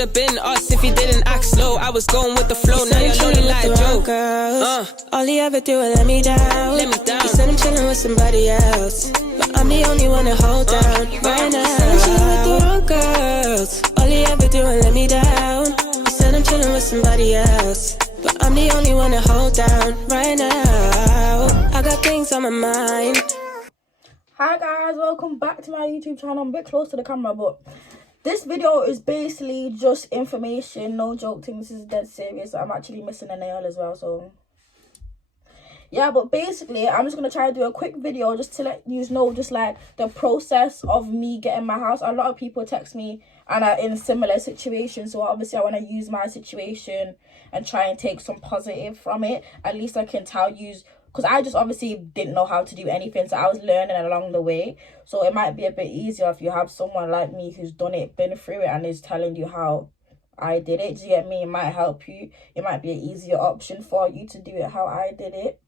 could've been us if he didn't act slow. I was going with the flow, now you're lonely like Joe. All he ever do is let me down. He said I'm chilling with somebody else, but I'm the only one to hold down right now. He said I'm chilling with the wrong girls. All he ever do is let me down. He said I'm chilling with somebody else, but I'm the only one to hold down right now. I got things on my mind. Hi guys, welcome back to my YouTube channel. I'm a bit close to the camera, but this video is basically just information, no joke thing. This is dead serious. I'm actually missing a nail as well, so yeah. But basically, I'm just gonna try to do a quick video just to let you know, just like the process of me getting my house. A lot of people text me and are in similar situations, so obviously I want to use my situation and try and take some positive from it. At least I can tell you, because I just obviously didn't know how to do anything, so I was learning along the way. So it might be a bit easier if you have someone like me who's done it, been through it, and is telling you how I did it. Do you get me? It might help you. It might be an easier option for you to do it how I did it.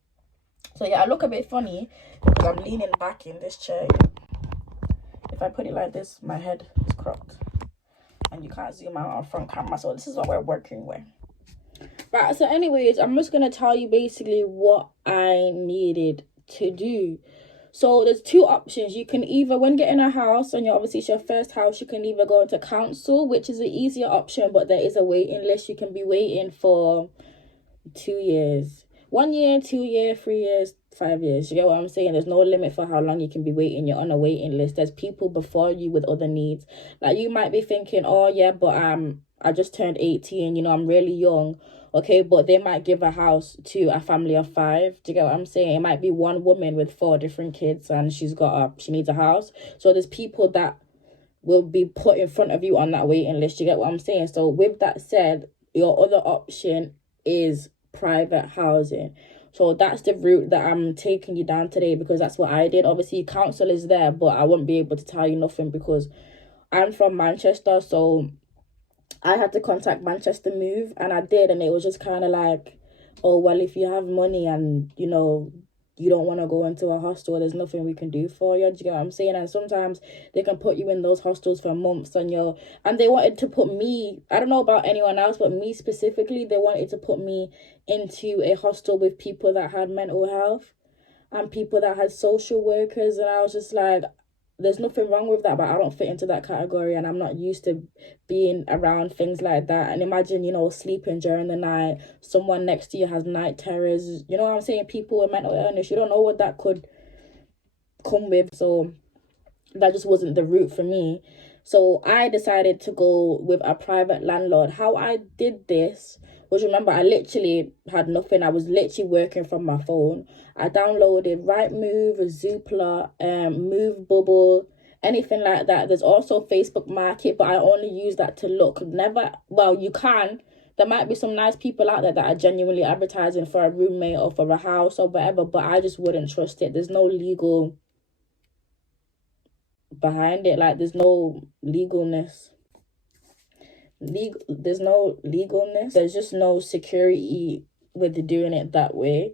So yeah, I look a bit funny because I'm leaning back in this chair. If I put it like this, my head is cropped and you can't zoom out on front camera. So this is what we're working with. Right, so anyways, I'm just going to tell you basically what I needed to do. So there's two options. You can either, when getting a house, and obviously it's your first house, you can either go into council, which is an easier option, but there is a waiting list. You can be waiting for 2 years. 1 year, 2 years, 3 years, 5 years. You get what I'm saying? There's no limit for how long you can be waiting. You're on a waiting list. There's people before you with other needs. Like, you might be thinking, oh yeah, but I just turned 18, you know, I'm really young. Okay, but they might give a house to a family of 5. Do you get what I'm saying? It might be one woman with 4 different kids and she needs a house. So there's people that will be put in front of you on that waiting list. You get what I'm saying? So with that said, your other option is private housing. So that's the route that I'm taking you down today, because that's what I did. Obviously, council is there, but I won't be able to tell you nothing because I'm from Manchester, so I had to contact Manchester Move, and I did, and it was just kind of like, oh, well, if you have money and, you know, you don't want to go into a hostel, there's nothing we can do for you. Do you get what I'm saying? And sometimes they can put you in those hostels for months, and they wanted to put me, I don't know about anyone else, but me specifically, they wanted to put me into a hostel with people that had mental health and people that had social workers, and I was just like, there's nothing wrong with that, but I don't fit into that category, and I'm not used to being around things like that. And imagine, you know, sleeping during the night, someone next to you has night terrors, you know what I'm saying? People with mental illness, you don't know what that could come with. So that just wasn't the route for me. So I decided to go with a private landlord. How I did this was, remember, I literally had nothing. I was literally working from my phone. I downloaded Rightmove, Zoopla, Move Bubble, anything like that. There's also Facebook Market, but I only use that to look. You can. There might be some nice people out there that are genuinely advertising for a roommate or for a house or whatever, but I just wouldn't trust it. There's no legal behind it. Like, there's no legalness. There's no legalness. There's just no security with doing it that way.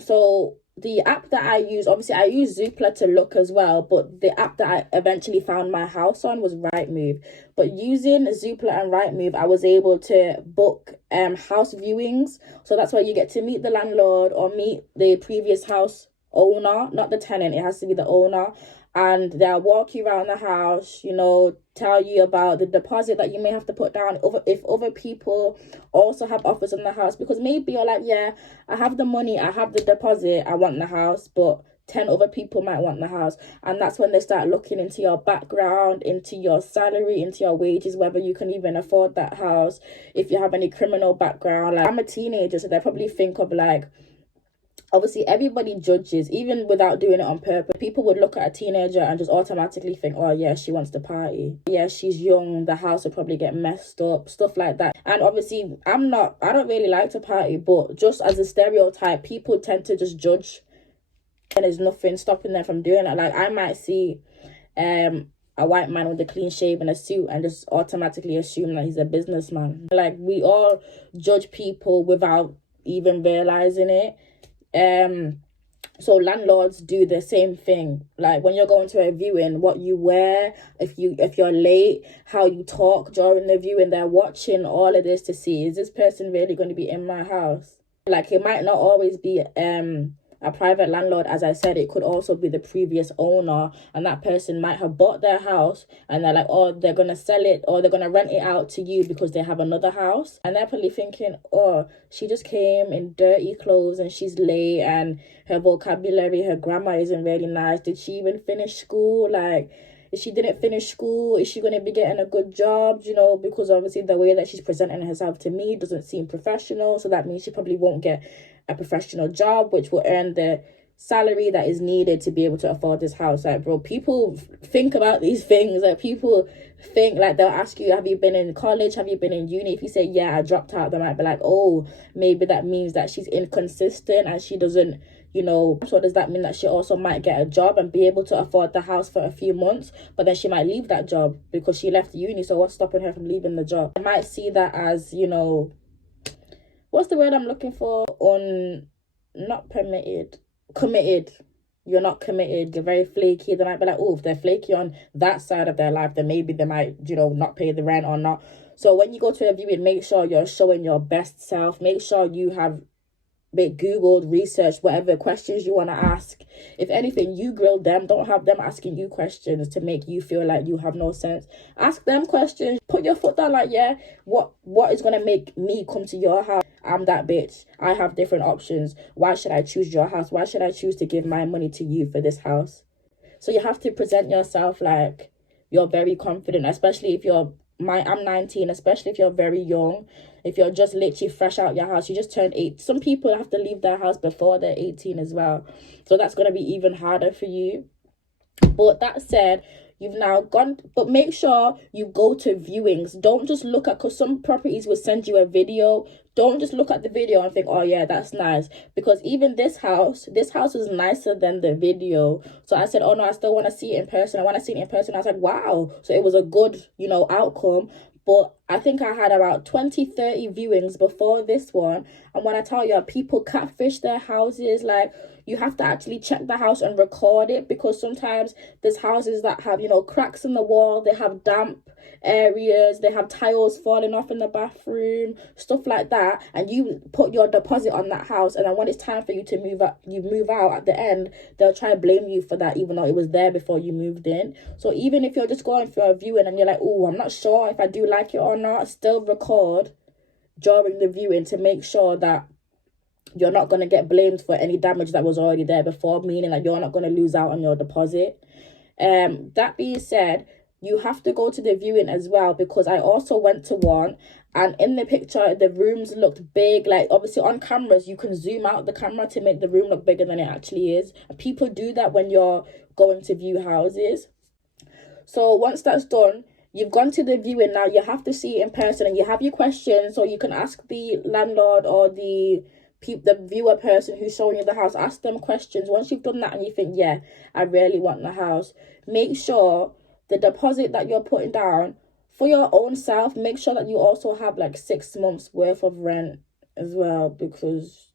So the app that I use, obviously I use Zoopla to look as well, but the app that I eventually found my house on was Rightmove. But using Zoopla and Rightmove, I was able to book house viewings. So that's where you get to meet the landlord or meet the previous house owner, not the tenant. It has to be the owner. And they'll walk you around the house, you know, tell you about the deposit that you may have to put down if other people also have offers on the house. Because maybe you're like, yeah, I have the money, I have the deposit, I want the house, but 10 other people might want the house. And that's when they start looking into your background, into your salary, into your wages, whether you can even afford that house, if you have any criminal background. Like, I'm a teenager, so they probably think of like, obviously everybody judges, even without doing it on purpose. People would look at a teenager and just automatically think, oh yeah, she wants to party, yeah, she's young, the house will probably get messed up, stuff like that. And obviously I don't really like to party, but just as a stereotype, people tend to just judge, and there's nothing stopping them from doing it. Like, I might see a white man with a clean shave and a suit and just automatically assume that he's a businessman. Like, we all judge people without even realizing it. So landlords do the same thing. Like when you're going to a viewing, what you wear, if you're late, how you talk during the viewing, they're watching all of this to see, is this person really going to be in my house? Like, it might not always be a private landlord. As I said, it could also be the previous owner, and that person might have bought their house and they're like, oh, they're gonna sell it or they're gonna rent it out to you because they have another house, and they're probably thinking, oh, she just came in dirty clothes and she's late and her vocabulary, her grammar isn't really nice. Did she even finish school? Like, if she didn't finish school, is she going to be getting a good job? You know, because obviously the way that she's presenting herself to me doesn't seem professional. So that means she probably won't get a professional job, which will earn the salary that is needed to be able to afford this house. Like, bro, people think about these things. Like, people think, like, they'll ask you, have you been in college? Have you been in uni? If you say, yeah, I dropped out, they might be like, oh, maybe that means that she's inconsistent and she doesn't, you know, so does that mean that she also might get a job and be able to afford the house for a few months, but then she might leave that job because she left uni? So what's stopping her from leaving the job? I might see that as, you know, what's the word I'm looking for? Not permitted, committed. You're not committed, you're very flaky. They might be like, oh, if they're flaky on that side of their life, then maybe they might, you know, not pay the rent or not. So when you go to a viewing, make sure you're showing your best self. Make sure you have Googled, researched whatever questions you want to ask. If anything, you grill them. Don't have them asking you questions to make you feel like you have no sense. Ask them questions. Put your foot down, like, yeah, what is going to make me come to your house? I'm that bitch. I have different options. Why should I choose your house? Why should I choose to give my money to you for this house? So you have to present yourself like you're very confident, especially if I'm 19, especially if you're very young. If you're just literally fresh out your house, you just turned 8. Some people have to leave their house before they're 18 as well. So that's going to be even harder for you. But that said, you've now gone, but make sure you go to viewings. Don't just look at, because some properties will send you a video. Don't just look at the video and think, oh yeah, that's nice. Because even this house was nicer than the video. So I said, oh no, I still want to see it in person. I want to see it in person. I was like, wow. So it was a good, you know, outcome. But I think I had about 20-30 viewings before this one. And when I tell you, people catfish their houses. Like, you have to actually check the house and record it, because sometimes there's houses that have, you know, cracks in the wall. They have damp areas. They have tiles falling off in the bathroom, stuff like that. And you put your deposit on that house. And then when it's time for you to move out at the end, they'll try to blame you for that, even though it was there before you moved in. So even if you're just going for a viewing and you're like, oh, I'm not sure if I do like it or not, still record during the viewing to make sure that you're not going to get blamed for any damage that was already there before, meaning that you're not going to lose out on your deposit. That being said, you have to go to the viewing as well, because I also went to one, and in the picture the rooms looked big. Like, obviously on cameras you can zoom out the camera to make the room look bigger than it actually is, and people do that when you're going to view houses. So once that's done, you've gone to the viewing. Now you have to see it in person, and you have your questions, so you can ask the landlord or the viewer person who's showing you the house. Ask them questions. Once you've done that and you think, yeah, I really want the house, make sure the deposit that you're putting down for your own self, make sure that you also have like 6 months worth of rent as well, because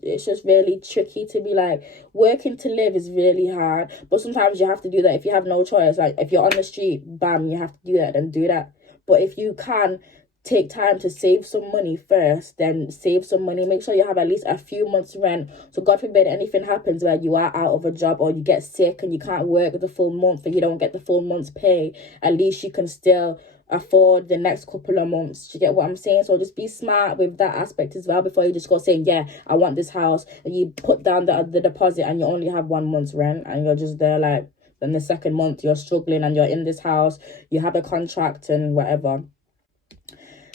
it's just really tricky to be like, working to live is really hard, but sometimes you have to do that if you have no choice. Like, if you're on the street, bam, you have to do that, then do that. But if you can take time to save some money first, then save some money. Make sure you have at least a few months rent, so God forbid anything happens where you are out of a job or you get sick and you can't work the full month and you don't get the full month's pay, at least you can still afford the next couple of months. Do you get what I'm saying? So just be smart with that aspect as well before you just go saying, yeah, I want this house, and you put down the deposit and you only have 1 month's rent and you're just there like, then the second month you're struggling and you're in this house, you have a contract and whatever.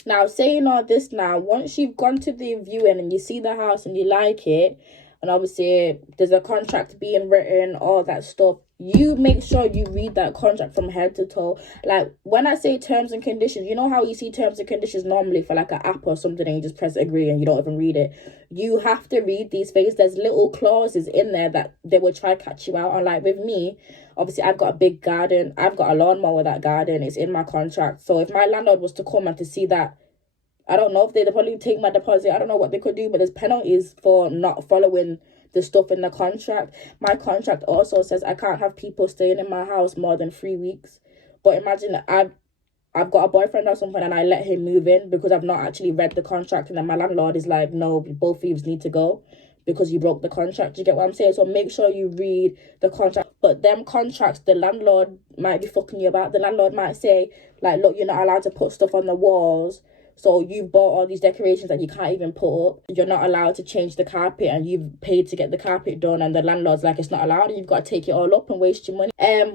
Now, saying all this, now, once you've gone to the viewing and you see the house and you like it, and obviously there's a contract being written, all that stuff, you make sure you read that contract from head to toe. Like, when I say terms and conditions, you know how you see terms and conditions normally for like an app or something and you just press agree and you don't even read it? You have to read these things. There's little clauses in there that they will try to catch you out on. Like, with me, obviously I've got a big garden, I've got a lawnmower with that garden, it's in my contract. So if my landlord was to come and to see that, I don't know if they'd probably take my deposit, I don't know what they could do, but there's penalties for not following the stuff in the contract. My contract also says I can't have people staying in my house more than 3 weeks. But imagine I've got a boyfriend or something and I let him move in because I've not actually read the contract, and then my landlord is like, no, both of you need to go because you broke the contract. You get what I'm saying? So make sure you read the contract. But them contracts, the landlord might be fucking you about. The landlord might say, like, look, you're not allowed to put stuff on the walls. So you've bought all these decorations that you can't even put up. You're not allowed to change the carpet, and you've paid to get the carpet done, and the landlord's like, it's not allowed, and you've got to take it all up and waste your money.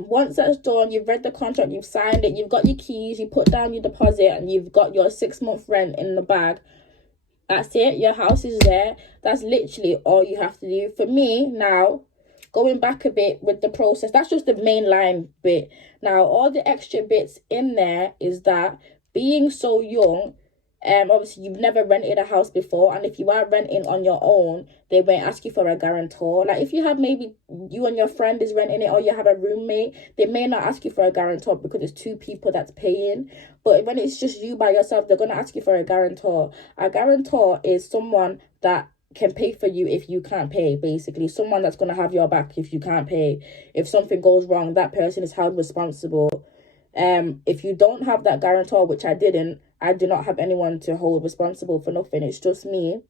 Once that's done, you've read the contract, you've signed it, you've got your keys, you put down your deposit, and you've got your 6-month rent in the bag. That's it. Your house is there. That's literally all you have to do. For me, now, going back a bit with the process, that's just the main line bit. Now, all the extra bits in there is that being so young, obviously you've never rented a house before, and if you are renting on your own, they won't ask you for a guarantor. Like if you have, maybe you and your friend is renting it, or you have a roommate, they may not ask you for a guarantor because it's 2 people that's paying. But when it's just you by yourself, they're going to ask you for a guarantor. A guarantor is someone that can pay for you if you can't pay, basically. Someone that's going to have your back if you can't pay. If something goes wrong, that person is held responsible. If you don't have that guarantor, which I didn't, I do not have anyone to hold responsible for nothing. It's just me.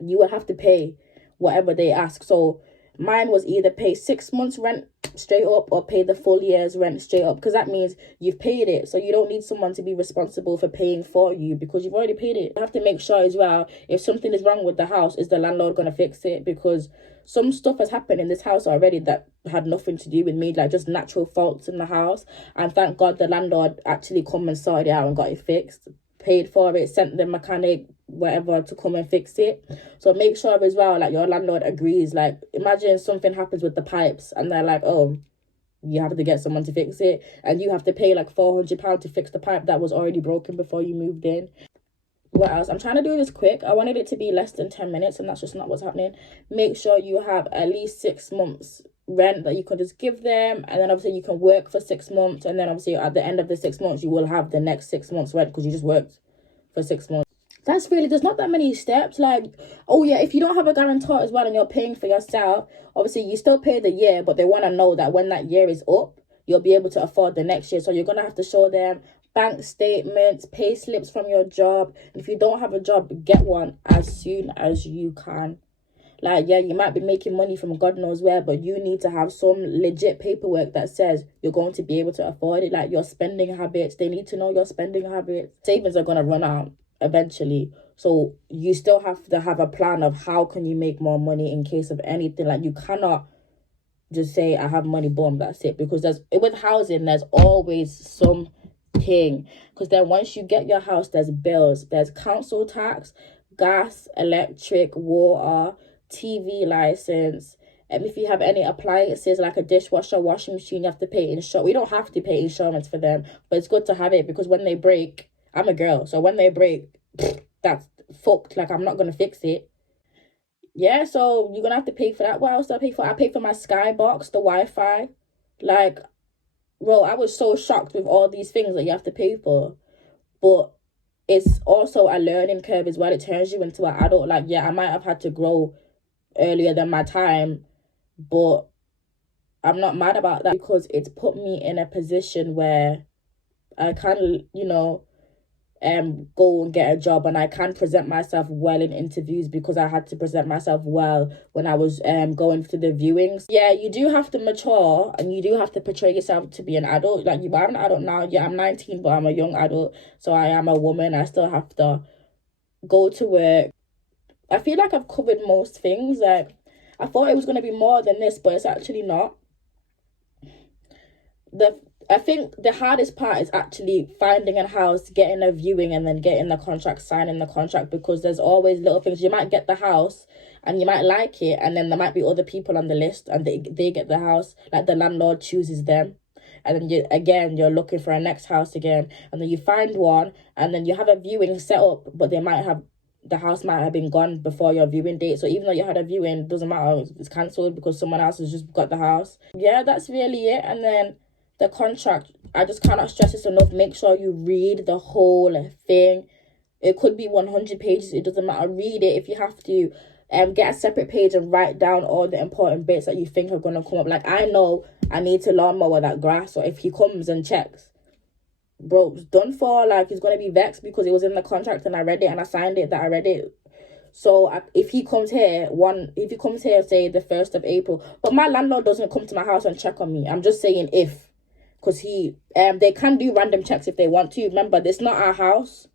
You will have to pay whatever they ask. So mine was either pay 6 months rent straight up or pay the full year's rent straight up, because that means you've paid it. So you don't need someone to be responsible for paying for you because you've already paid it. You have to make sure as well, if something is wrong with the house, is the landlord going to fix it? Because some stuff has happened in this house already that had nothing to do with me, like just natural faults in the house. And thank God the landlord actually come and sorted it out and got it fixed, paid for it, sent the mechanic, whatever, to come and fix it. So make sure as well, like, your landlord agrees. Like, imagine something happens with the pipes and they're like, oh, you have to get someone to fix it, and you have to pay like £400 to fix the pipe that was already broken before you moved in. What else? I'm trying to do this quick. I wanted it to be less than 10 minutes, and that's just not what's happening. Make sure you have at least 6 months rent that you can just give them, and then obviously you can work for 6 months, and then obviously at the end of the 6 months you will have the next 6 months rent because you just worked for 6 months. That's really, there's not that many steps. Like, oh yeah, if you don't have a guarantor as well and you're paying for yourself, obviously you still pay the year, but they want to know that when that year is up, you'll be able to afford the next year. So you're going to have to show them bank statements, pay slips from your job. And if you don't have a job, get one as soon as you can. Like, yeah, you might be making money from God knows where, but you need to have some legit paperwork that says you're going to be able to afford it. Like your spending habits, they need to know your spending habits. Savings are going to run out eventually. So you still have to have a plan of how can you make more money in case of anything. Like, you cannot just say, I have money, boom, that's it. Because with housing, there's always something. Because then once you get your house, there's bills, there's council tax, gas, electric, water, TV license, and if you have any appliances like a dishwasher, washing machine, you have to pay insurance. We don't have to pay insurance for them, but it's good to have it because when they break, I'm a girl, so when they break, that's fucked. Like, I'm not gonna fix it. Yeah, so you're gonna have to pay for that. What else do I pay for? I pay for my Skybox, the Wi-Fi. Like, bro, I was so shocked with all these things that you have to pay for. But it's also a learning curve as well. It turns you into an adult. Like, yeah, I might have had to grow earlier than my time, but I'm not mad about that because it's put me in a position where I can, go and get a job, and I can present myself well in interviews because I had to present myself well when I was going to the viewings. Yeah, you do have to mature and you do have to portray yourself to be an adult. Like, you are an adult now. Yeah, I'm 19, but I'm a young adult, so I am a woman. I still have to go to work. I feel like I've covered most things. Like, I thought it was going to be more than this, but it's actually not. I think the hardest part is actually finding a house, getting a viewing, and then getting the contract, signing the contract, because there's always little things. You might get the house and you might like it, and then there might be other people on the list and they get the house, like the landlord chooses them. And then you're looking for a next house again, and then you find one, and then you have a viewing set up, but the house might have been gone before your viewing date. So even though you had a viewing, it doesn't matter, it's cancelled because someone else has just got the house. Yeah, that's really it. And then the contract, I just cannot stress this enough. Make sure you read the whole thing. It could be 100 pages, it doesn't matter. Read it if you have to. get a separate page and write down all the important bits that you think are going to come up. Like, I know I need to lawnmower that grass, or if he comes and checks, bro, it's done for. Like, he's going to be vexed because it was in the contract and I read it and I signed it that I read it. So if he comes here, say the 1st of April, but my landlord doesn't come to my house and check on me. I'm just saying if, because they can do random checks if they want to. Remember, it's not our house,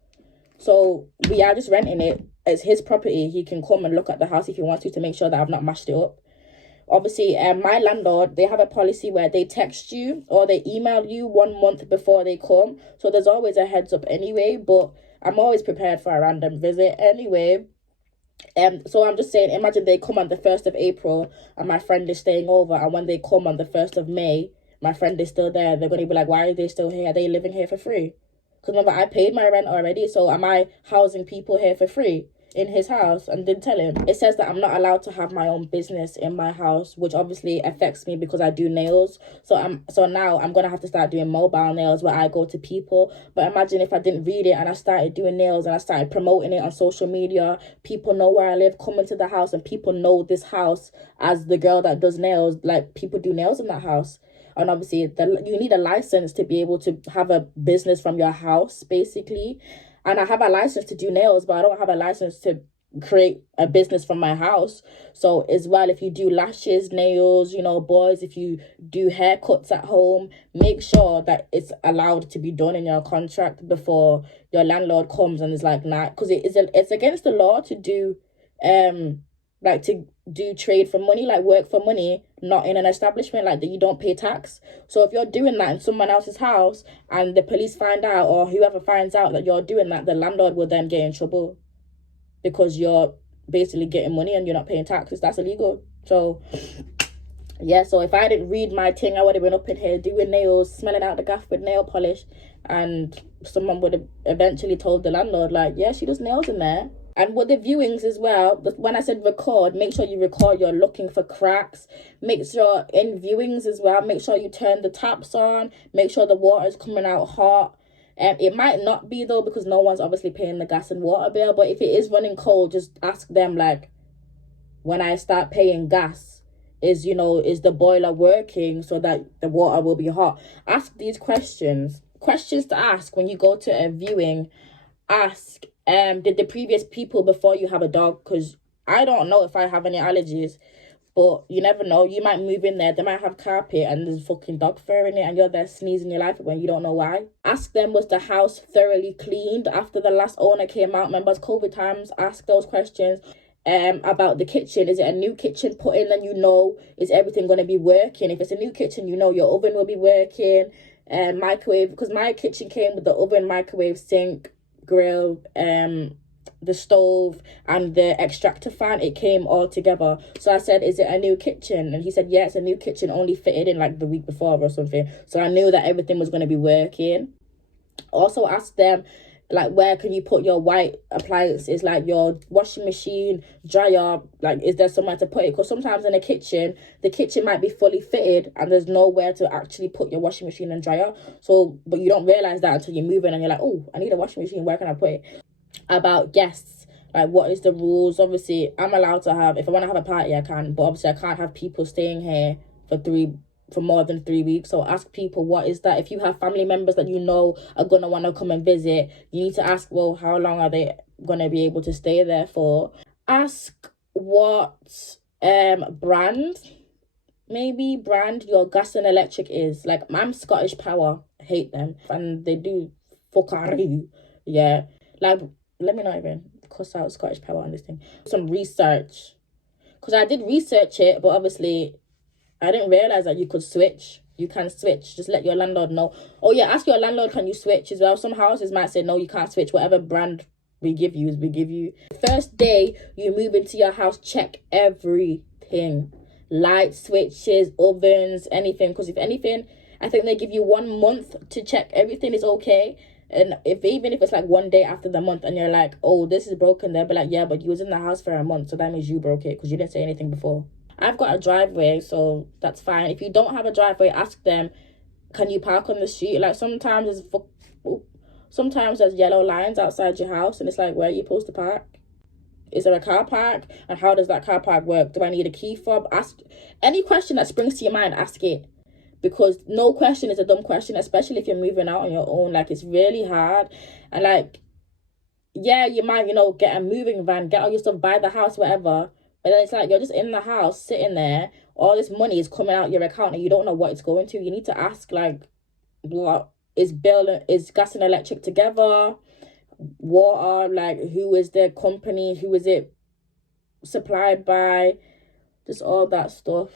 so we are just renting it. It's his property. He can come and look at the house if he wants to make sure that I've not mashed it up. Obviously, my landlord, they have a policy where they text you or they email you 1 month before they come. So there's always a heads up anyway, but I'm always prepared for a random visit anyway. So I'm just saying, imagine they come on the 1st of April and my friend is staying over, and when they come on the 1st of May, my friend is still there. They're going to be like, why are they still here? Are they living here for free? Because remember, I paid my rent already, so am I housing people here for free in his house? And didn't tell him. It says that I'm not allowed to have my own business in my house, which obviously affects me because I do nails. So now I'm gonna have to start doing mobile nails where I go to people. But imagine if I didn't read it and I started doing nails and I started promoting it on social media. People know where I live, come into the house, and people know this house as the girl that does nails. Like, people do nails in that house. And obviously, you need a license to be able to have a business from your house, basically. And I have a license to do nails, but I don't have a license to create a business from my house. So as well, if you do lashes, nails, boys, if you do haircuts at home, make sure that it's allowed to be done in your contract before your landlord comes and is like, nah, because it's against the law to do to do trade for money, like work for money, not in an establishment, like that you don't pay tax. So if you're doing that in someone else's house and the police find out, or whoever finds out that you're doing that, the landlord will then get in trouble because you're basically getting money and you're not paying taxes. That's illegal. So yeah, so if I didn't read my thing, I would have been up in here doing nails, smelling out the gaff with nail polish, and someone would have eventually told the landlord, like, yeah, she does nails in there. And with the viewings as well, when I said record, make sure you record you're looking for cracks. Make sure in viewings as well, make sure you turn the taps on. Make sure the water is coming out hot. It might not be, though, because no one's obviously paying the gas and water bill. But if it is running cold, just ask them, like, when I start paying gas, is the boiler working so that the water will be hot? Ask these questions. Questions to ask when you go to a viewing. Ask, did the previous people before you have a dog? Because I don't know if I have any allergies, but you never know. You might move in there, they might have carpet and there's fucking dog fur in it, and you're there sneezing your life when you don't know why. Ask them, was the house thoroughly cleaned after the last owner came out? Remember, it's COVID times. Ask those questions. About the kitchen, is it a new kitchen put in? Then is everything going to be working? If it's a new kitchen, your oven will be working. Microwave, because my kitchen came with the oven, microwave, sink, grill, the stove and the extractor fan. It came all together. So I said, is it a new kitchen? And he said, yeah, it's a new kitchen, only fitted in like the week before or something. So I knew that everything was going to be working. Also ask them, like, where can you put your white appliances, like your washing machine, dryer? Like, is there somewhere to put it? Because sometimes in the kitchen might be fully fitted and there's nowhere to actually put your washing machine and dryer. So, but you don't realize that until you move in and you're like, oh, I need a washing machine, where can I put it? About guests, like, what is the rules? Obviously, I'm allowed to have, if I want to have a party, I can, but obviously I can't have people staying here for more than 3 weeks. So ask people, what is that? If you have family members that are gonna want to come and visit, you need to ask, well, how long are they gonna be able to stay there for? Ask what brand your gas and electric is. Like, I'm Scottish Power, hate them, and they do fuckery. Yeah, like, let me not even cuss out Scottish Power on this thing. Some research, because I did research it, but obviously I didn't realize that you could switch. You can switch. Just let your landlord know. Oh yeah, ask your landlord, can you switch as well? Some houses might say, no, you can't switch. Whatever brand we give you is we give you. First day you move into your house, check everything. Lights, switches, ovens, anything. Because if anything, I think they give you 1 month to check everything is okay. And even if it's like 1 day after the month and you're like, oh, this is broken, they'll be like, yeah, but you was in the house for a month, so that means you broke it because you didn't say anything before. I've got a driveway, so that's fine. If you don't have a driveway, ask them, can you park on the street? Like, sometimes there's yellow lines outside your house and it's like, where are you supposed to park? Is there a car park? And how does that car park work? Do I need a key fob? Ask any question that springs to your mind, ask it. Because no question is a dumb question, especially if you're moving out on your own. Like, it's really hard. And like, yeah, you might, you know, get a moving van, get all your stuff, buy the house, whatever. But then it's like, you're just in the house, sitting there. All this money is coming out your account and you don't know what it's going to. You need to ask, like, what is gas and electric together? Water, like, who is the company? Who is it supplied by? Just all that stuff.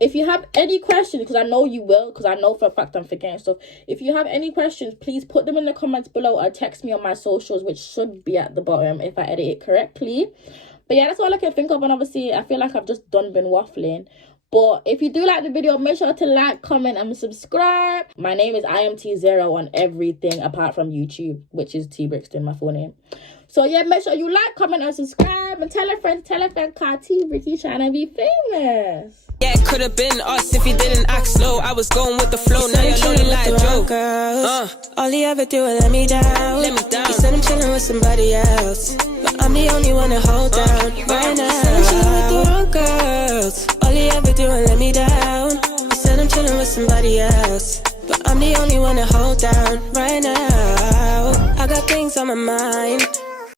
If you have any questions, because I know you will, because I know for a fact I'm forgetting stuff. If you have any questions, please put them in the comments below or text me on my socials, which should be at the bottom if I edit it correctly. But yeah, that's all I can think of. And obviously, I feel like I've just been waffling. But if you do like the video, make sure to like, comment, and subscribe. My name is IMT0 on everything apart from YouTube, which is T Brixton, my full name. So yeah, make sure you like, comment, and subscribe. And tell a friend, T Bricky trying to be famous. Yeah, it could have been us if you didn't act slow. I was going with the flow, now you're lonely like Joe. All he ever do is let me down. Let me down. He said I'm chilling with somebody else, but I'm the only one to hold down right now. He said I'm chilling with the wrong girls. All he ever do is let me down. He said I'm chilling with somebody else, but I'm the only one to hold down right now. I got things on my mind.